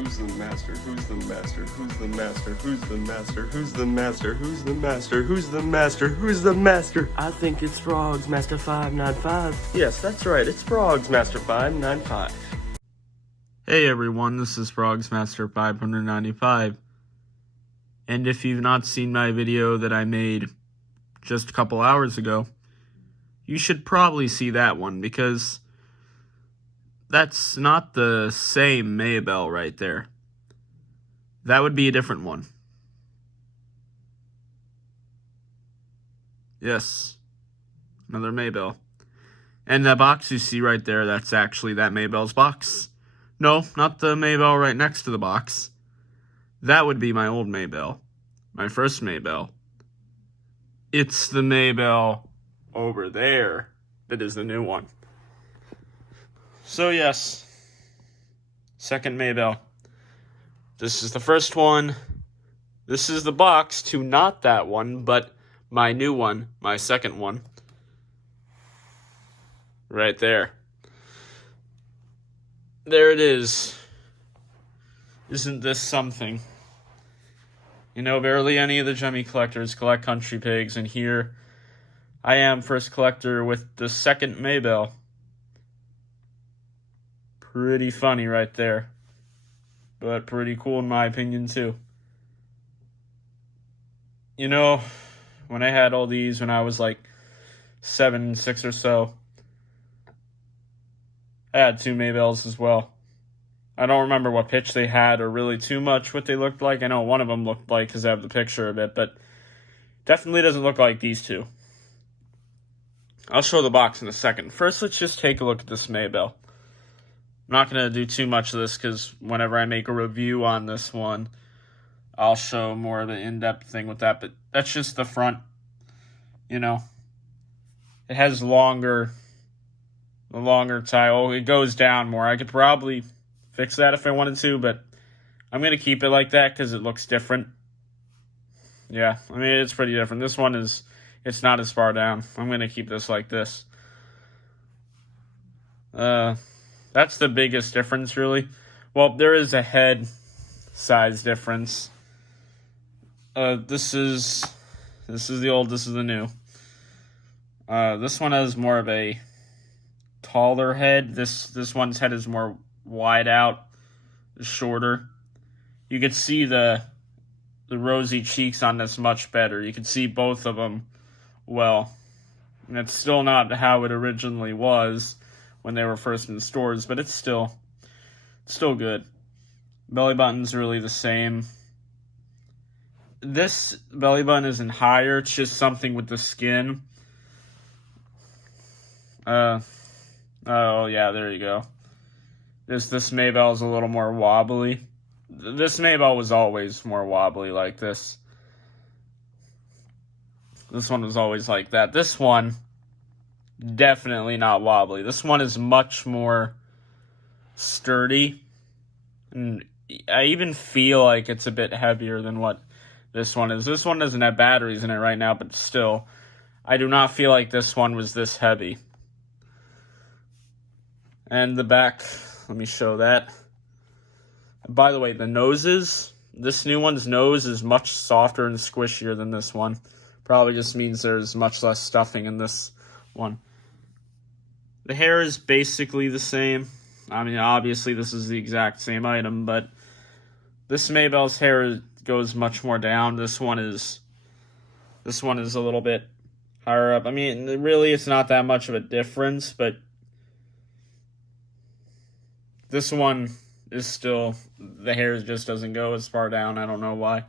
Who's the master? Who's the master? Who's the master? Who's the master? Who's the master? Who's the master? Who's the master? Who's the master? I think it's Frogs Master 595. Yes, that's right. It's Frogs Master 595. Hey everyone, this is Frogs Master 595. And if you've not seen my video that I made just a couple hours ago, you should probably see that one, because that's not the same Maybelle right there. That would be a different one. Yes, another Maybelle. And that box you see right there, that's actually that Maybelle's box. No, not the Maybelle right next to the box. That would be my old Maybelle. My first Maybelle. It's the Maybelle over there that is the new one. So yes, Second Maybelle. This is the first one. This is the box to not that one, but my new one, my second one. Right there. There it is. Isn't this something? You know, barely any of the Gemmy collectors collect country pigs, and here I am, first collector with the Second Maybelle. Pretty funny right there. But pretty cool in my opinion too. You know, when I had all these when I was like 7, 6 or so, I had 2 Maybelles as well. I don't remember what pitch they had or really too much what they looked like. I know one of them looked like, because I have the picture of it, but definitely doesn't look like these two. I'll show the box in a second. First, let's just take a look at this Maybelle. I'm not going to do too much of this, because whenever I make a review on this one, I'll show more of the in-depth thing with that. But that's just the front, you know. It has the longer tile. It goes down more. I could probably fix that if I wanted to, but I'm going to keep it like that because it looks different. Yeah, I mean, it's pretty different. This one it's not as far down. I'm going to keep this like this. That's the biggest difference, really. Well, there is a head size difference. This is the old, this is the new. This one has more of a taller head. This one's head is more wide out, shorter. You could see the rosy cheeks on this much better. You can see both of them well. And it's still not how it originally was when they were first in stores, but it's still good. Belly button's really the same. This belly button isn't higher, it's just something with the skin. Oh yeah, there you go. This Maybelle is a little more wobbly. This Maybelle was always more wobbly like this. This one was always like that. This one, definitely not wobbly. This one is much more sturdy. And I even feel like it's a bit heavier than what this one is. This one doesn't have batteries in it right now, but still, I do not feel like this one was this heavy. And the back, let me show that. By the way, the noses, this new one's nose is much softer and squishier than this one. Probably just means there's much less stuffing in this one. The hair is basically the same. I mean, obviously this is the exact same item, but this Maybelle's hair goes much more down. This one is a little bit higher up. I mean, really it's not that much of a difference, but this one is still, the hair just doesn't go as far down. I don't know why.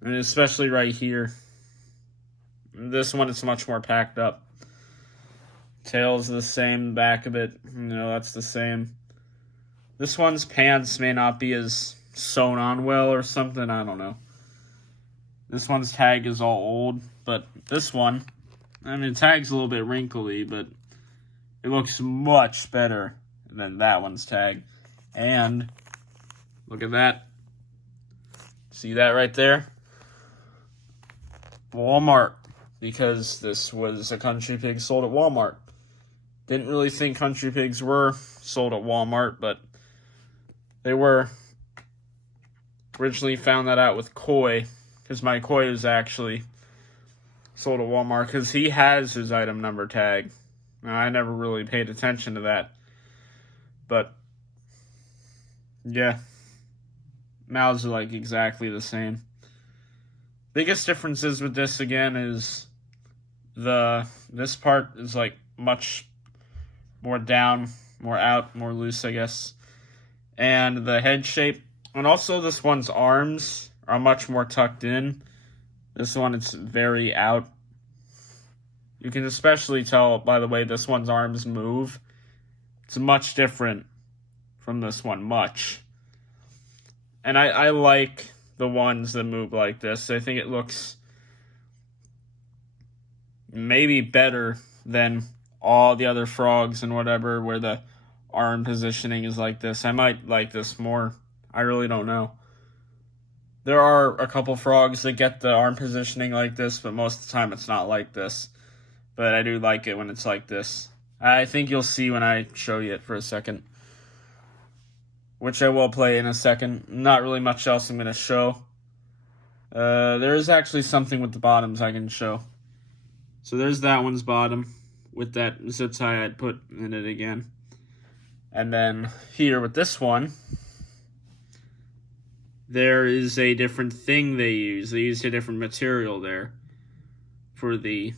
And especially right here. This one is much more packed up. Tail's the same, back of it, you know, that's the same. This one's pants may not be as sewn on well or something, I don't know. This one's tag is all old, but this one, I mean, the tag's a little bit wrinkly, but it looks much better than that one's tag. And look at that. See that right there? Walmart, because this was a country pig sold at Walmart. Didn't really think country pigs were sold at Walmart, but They were originally found that out with Koi, because my Koi is actually sold at Walmart, because he has his item number tag. Now, I never really paid attention to that. But, yeah. Mouths are like exactly the same. Biggest differences with this again is this part is like much more down, more out, more loose, I guess. And the head shape, and also this one's arms are much more tucked in. This one, it's very out. You can especially tell by the way this one's arms move. It's much different from this one, much. And I like the ones that move like this. I think it looks maybe better than all the other frogs and whatever, where the arm positioning is like this. I might like this more. I really don't know. There are a couple frogs that get the arm positioning like this, but most of the time it's not like this. But I do like it when it's like this. I think you'll see when I show you it for a second, which I will play in a second. Not really much else I'm going to show. There is actually something with the bottoms I can show. So there's that one's bottom with that zip tie I'd put in it again. And then here with this one, there is a different thing they use. They used a different material there for the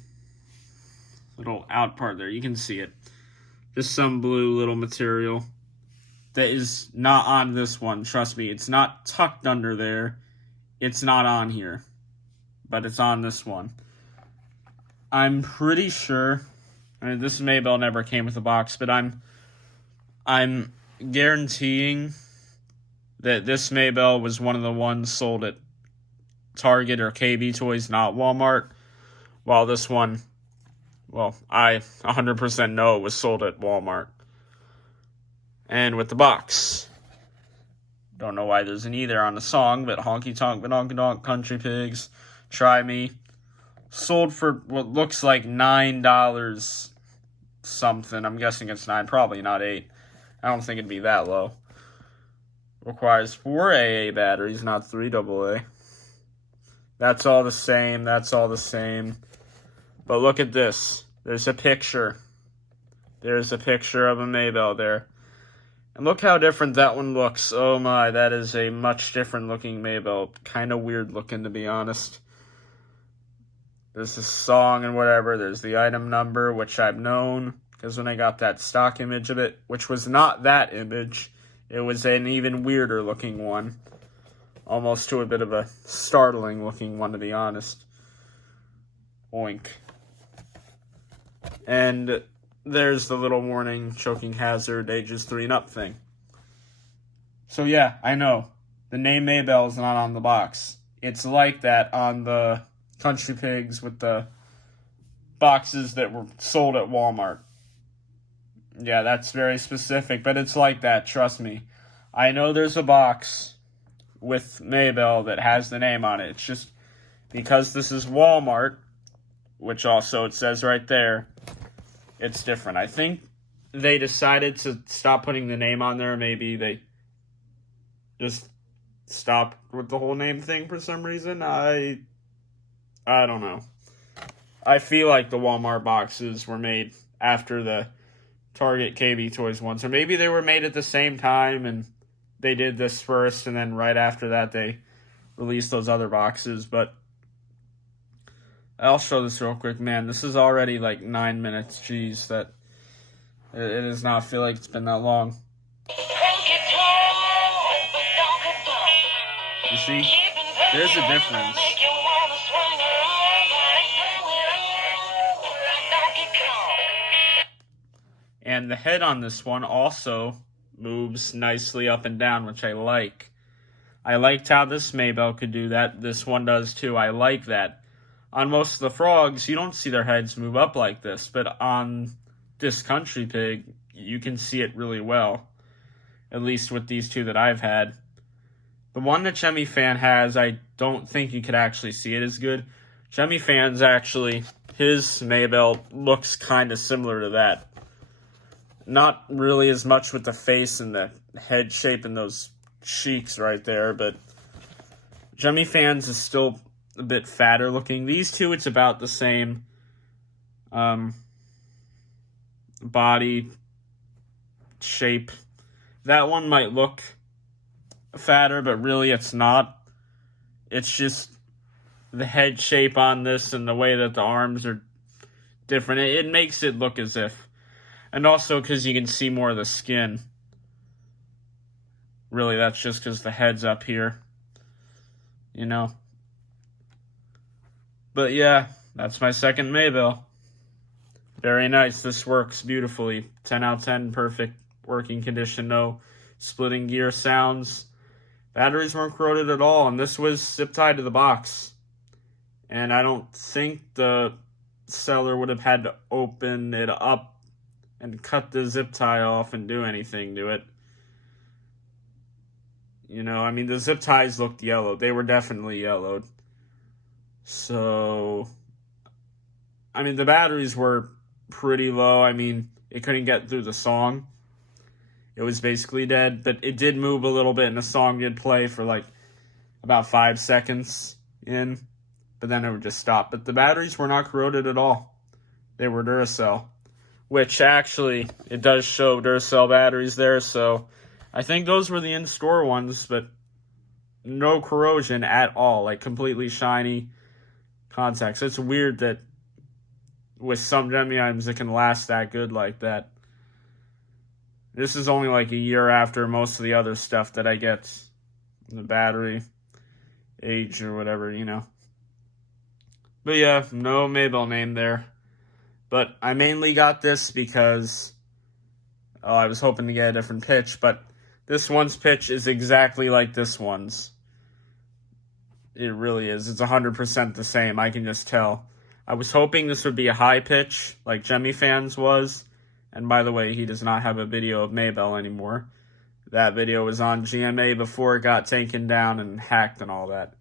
little out part there. You can see it. Just some blue little material that is not on this one. Trust me, it's not tucked under there. It's not on here, but it's on this one. I'm pretty sure, I mean, this Maybelle never came with a box, but I'm guaranteeing that this Maybelle was one of the ones sold at Target or KB Toys, not Walmart, while this one, well, I 100% know it was sold at Walmart. And with the box. Don't know why there's an E there on the song, but Honky Tonk, Badonka Donk, Country Pigs, Try Me. Sold for what looks like $9 something. I'm guessing it's 9, probably not 8. I don't think it'd be that low. Requires 4 AA batteries, not 3 AA. That's all the same. That's all the same. But look at this. There's a picture. There's a picture of a Maybelle there. And look how different that one looks. Oh my, that is a much different looking Maybelle. Kind of weird looking, to be honest. There's the song and whatever. There's the item number, which I've known. Because when I got that stock image of it, which was not that image, it was an even weirder looking one. Almost to a bit of a startling looking one, to be honest. Oink. And there's the little warning, choking hazard, ages 3 and up thing. So yeah, I know. The name Maybelle is not on the box. It's like that on the Country Pigs with the boxes that were sold at Walmart. Yeah, that's very specific, but it's like that, trust me. I know there's a box with Maybelle that has the name on it. It's just because this is Walmart, which also it says right there, it's different. I think they decided to stop putting the name on there. Maybe they just stopped with the whole name thing for some reason. I don't know. I feel like the Walmart boxes were made after the Target KB Toys ones. Or maybe they were made at the same time and they did this first and then right after that they released those other boxes. But I'll show this real quick. Man, this is already like 9 minutes. Jeez, that it does not feel like it's been that long. You see? There's a difference. And the head on this one also moves nicely up and down, which I like. I liked how this Maybelle could do that. This one does too. I like that. On most of the frogs, you don't see their heads move up like this, but on this Country Pig, you can see it really well. At least with these two that I've had. The one that Chemi Fan has, I don't think you could actually see it as good. Chemi Fan's actually, his Maybelle looks kind of similar to that. Not really as much with the face and the head shape and those cheeks right there, but Jemmy Fans is still a bit fatter looking. These two, it's about the same body shape. That one might look fatter, but really it's not. It's just the head shape on this and the way that the arms are different. It makes it look as if. And also because you can see more of the skin. Really, that's just because the head's up here. You know? But yeah, that's my second Maybelle. Very nice. This works beautifully. 10 out of 10, perfect working condition. No splitting gear sounds. Batteries weren't corroded at all, and this was zip tied to the box. And I don't think the seller would have had to open it up and cut the zip tie off and do anything to it. You know, I mean, the zip ties looked yellow. They were definitely yellowed. So, I mean, the batteries were pretty low. I mean, it couldn't get through the song. It was basically dead, but it did move a little bit, and the song did play for like about 5 seconds in, but then it would just stop. But the batteries were not corroded at all. They were Duracell, which actually, it does show Duracell batteries there, so I think those were the in-store ones, but no corrosion at all, like completely shiny contacts. It's weird that with some Jemmy items it can last that good like that. This is only like a year after most of the other stuff that I get. The battery age or whatever, you know. But yeah, no Maybelle name there. But I mainly got this because I was hoping to get a different pitch, but this one's pitch is exactly like this one's. It really is. It's 100% the same. I can just tell. I was hoping this would be a high pitch, like Jemmy Fans was. And by the way, he does not have a video of Maybelle anymore. That video was on GMA before it got taken down and hacked and all that.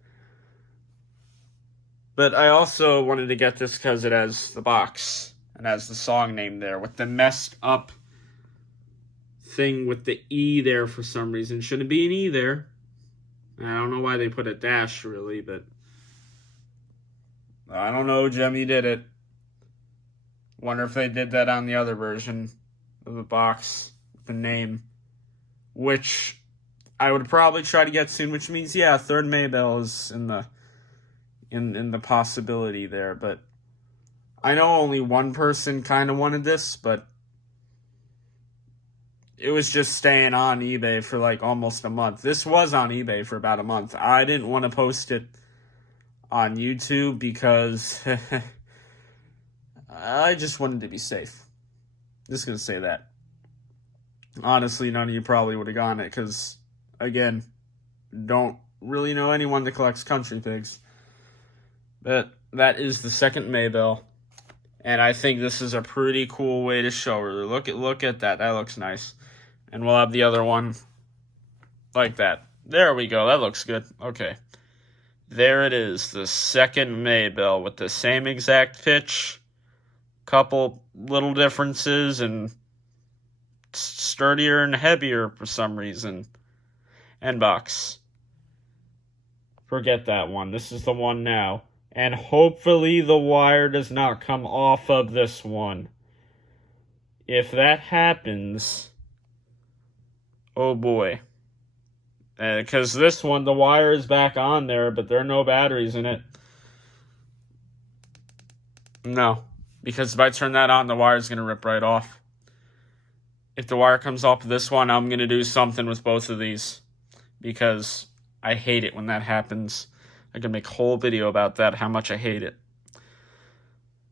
But I also wanted to get this because it has the box. And has the song name there with the messed up thing with the E there for some reason. Shouldn't be an E there. I don't know why they put a dash, really, but I don't know. Jemmy did it. Wonder if they did that on the other version of the box, the name, which I would probably try to get soon. Which means, yeah, third Maybelle is in the possibility there. But I know only one person kind of wanted this, but it was just staying on eBay for like almost a month. This was on eBay for about a month. I didn't want to post it on YouTube because I just wanted to be safe. Just going to say that. Honestly, none of you probably would have gotten it because, again, don't really know anyone that collects country pigs. But that is the second Maybelle. And I think this is a pretty cool way to show her. Look at that. That looks nice. And we'll have the other one like that. There we go. That looks good. Okay. There it is. The second Maybelle with the same exact pitch. Couple little differences and sturdier and heavier for some reason. And box. Forget that one. This is the one now. And hopefully the wire does not come off of this one. If that happens, oh boy. Because this one, the wire is back on there, but there are no batteries in it. No. Because if I turn that on, the wire is going to rip right off. If the wire comes off of this one, I'm going to do something with both of these. Because I hate it when that happens. I can make a whole video about that, how much I hate it.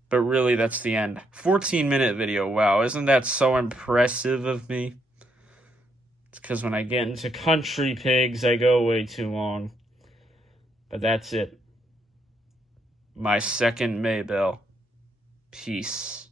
But really, that's the end. 14-minute video. Wow, isn't that so impressive of me? It's because when I get into country pigs, I go way too long. But that's it. My second Maybelle. Peace.